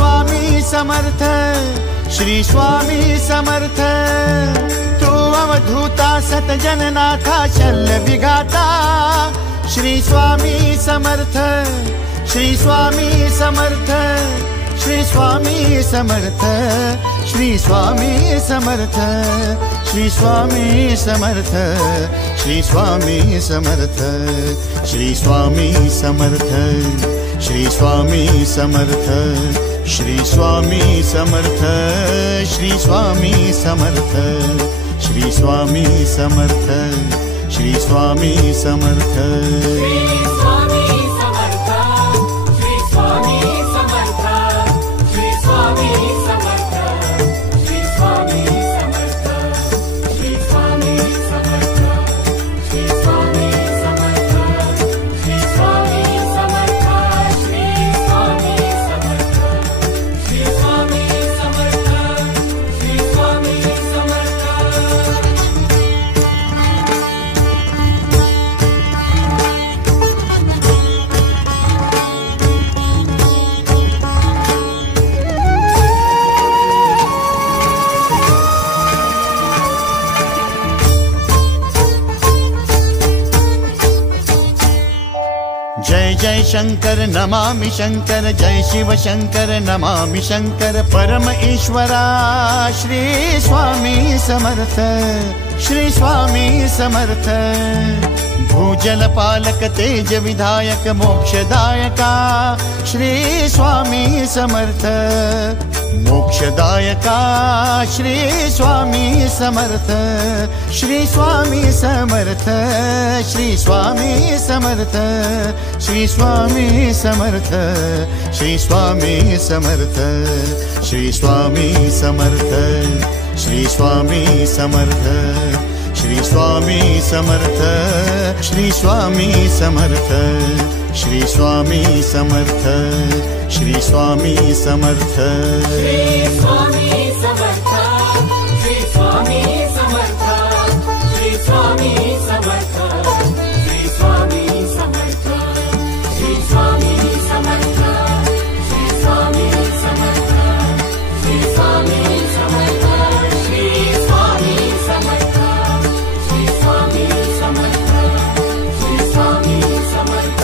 स्वामी समर्थ, श्री स्वामी समर्थ। तू अवधूता सतजननाथा शल्य विघाता, श्री स्वामी समर्थ, श्री स्वामी समर्थ, श्री स्वामी समर्थ, श्री स्वामी समर्थ, श्री स्वामी समर्थ, श्री स्वामी समर्थ, श्री स्वामी समर्थ, श्री स्वामी समर्थ, श्री स्वामी समर्थ, श्री स्वामी समर्थ, श्री स्वामी समर्थ, श्री स्वामी समर्थ। जय जय शंकर नमामि शंकर, जय शिव शंकर नमामि शंकर। परम ईश्वरा श्री स्वामी समर्थ, श्री स्वामी समर्थ। भूजल पालक तेज विधायक मोक्षदायका, श्री स्वामी समर्थ। मोक्षदायका श्री स्वामी समर्थ, श्री स्वामी समर्थ, श्री स्वामी समर्थ, श्री स्वामी समर्थ, श्री स्वामी समर्थ, श्री स्वामी समर्थ, श्री स्वामी समर्थ, श्री स्वामी समर्थ, श्री स्वामी समर्थ, श्री स्वामी समर्थ, श्री स्वामी समर्थ। श्री स्वामी समर्थ, श्री स्वामी समर्थ, श्री स्वामी समर्थ, श्री स्वामी समर्थ, श्री स्वामी समर्थ, श्री स्वामी समर्थ, श्री स्वामी समर्थ, श्री स्वामी समर्थ, श्री स्वामी समर्थ, श्री स्वामी समर्थ।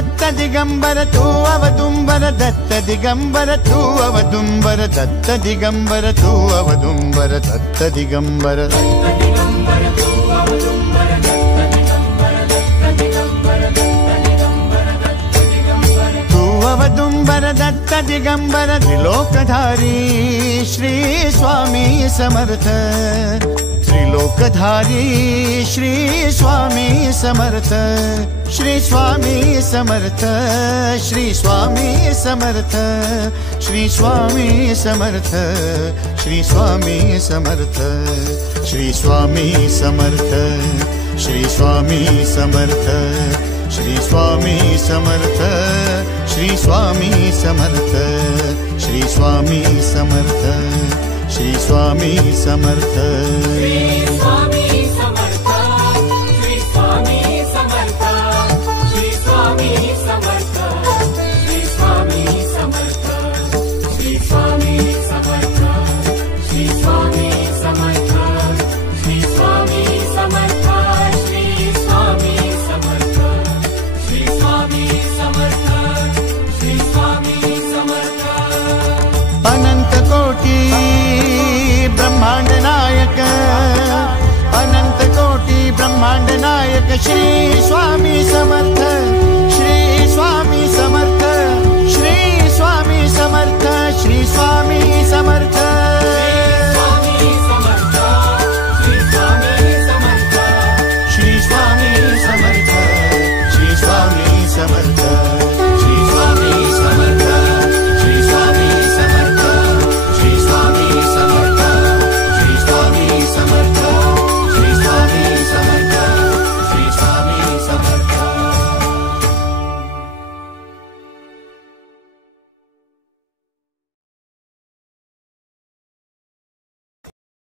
दत्त दिगंबर तू अवदुंबर दत्त दिगंबर तू अवदुंबर दत्त दिगंबर तू अवदुंबर दत्त दिगंबर। तू अवदुंबर दत्त दिगंबर त्रिलोकधारी श्री स्वामी समर्थ। त्रिलोकधारी श्री स्वामी समर्थ, श्री स्वामी समर्थ, श्री स्वामी समर्थ, श्री स्वामी समर्थ, श्री स्वामी समर्थ, श्री स्वामी समर्थ, श्री स्वामी समर्थ, श्री स्वामी समर्थ, श्री स्वामी समर्थ, श्री स्वामी समर्थ, श्री स्वामी समर्थ। श्री स्वामी समर्थ, श्री स्वामी समर्थ, श्री स्वामी समर्थ, श्री स्वामी समर्थ, श्री स्वामी समर्थ, श्री स्वामी समर्थ, श्री स्वामी समर्थ, श्री स्वामी समर्थ, श्री स्वामी समर्थ, श्री स्वामी समर्थ। अनंत कोटि ब्रह्मांड नायक, अनंत कोटि ब्रह्मांड नायक श्री स्वामी समर्थ।